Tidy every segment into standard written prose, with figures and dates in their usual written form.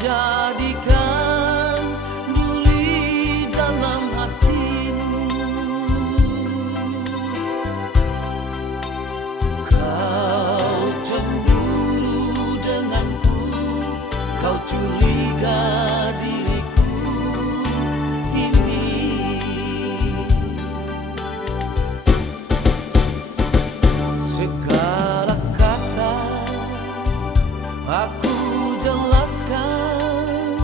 jadikan duri dalam hatimu. Kau cemburu denganku, kau curiga diriku ini. Segala kata aku jelaskan,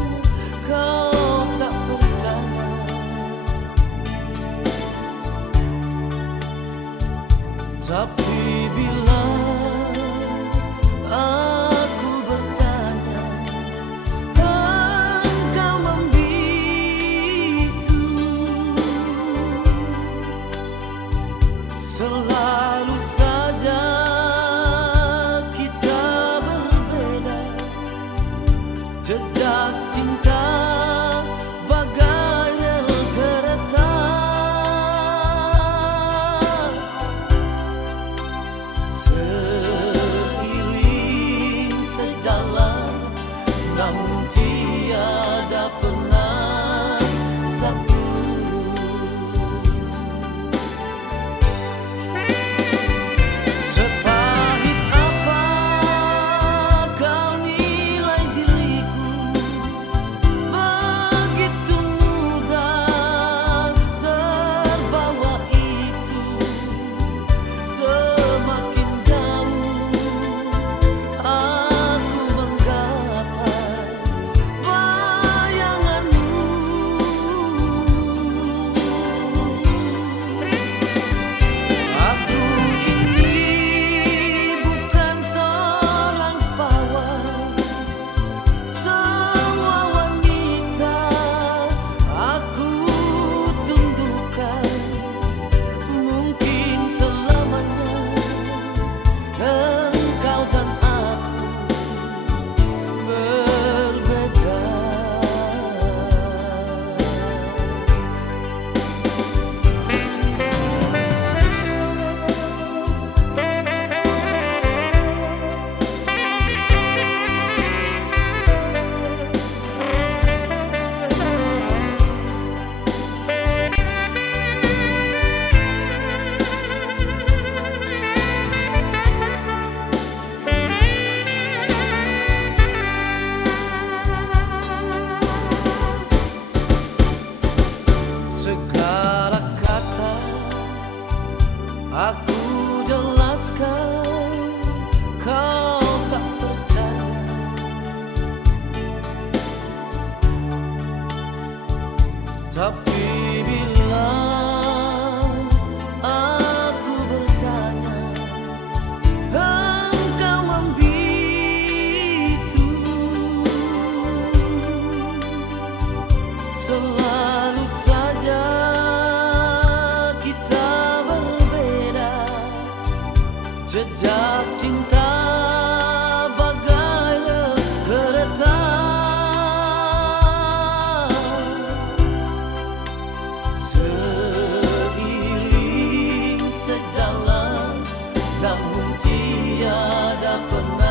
kau tak percaya. Tapi bila aku bertanya, engkau membisu. Selalu saja kita berbeda, jejak cinta bagai rel kereta. Seiring sejalan, namun tiada pernah satu. Sepahit apa kau nilai diriku, begitu mudah terbawa isu. Semakin jauh aku menggapai bayanganmu. Aku ini bukan seorang pawang, semua wanita aku tundukkan. Mungkin selamanya engkau dan aku berbeda. Segala kata aku jelaskan, kau tak percaya. Tapi bila aku bertanya, engkau membisu. Selalu saja kita berbeda, jejak cinta bagai rel kereta. Seiring sejalan, namun tiada pernah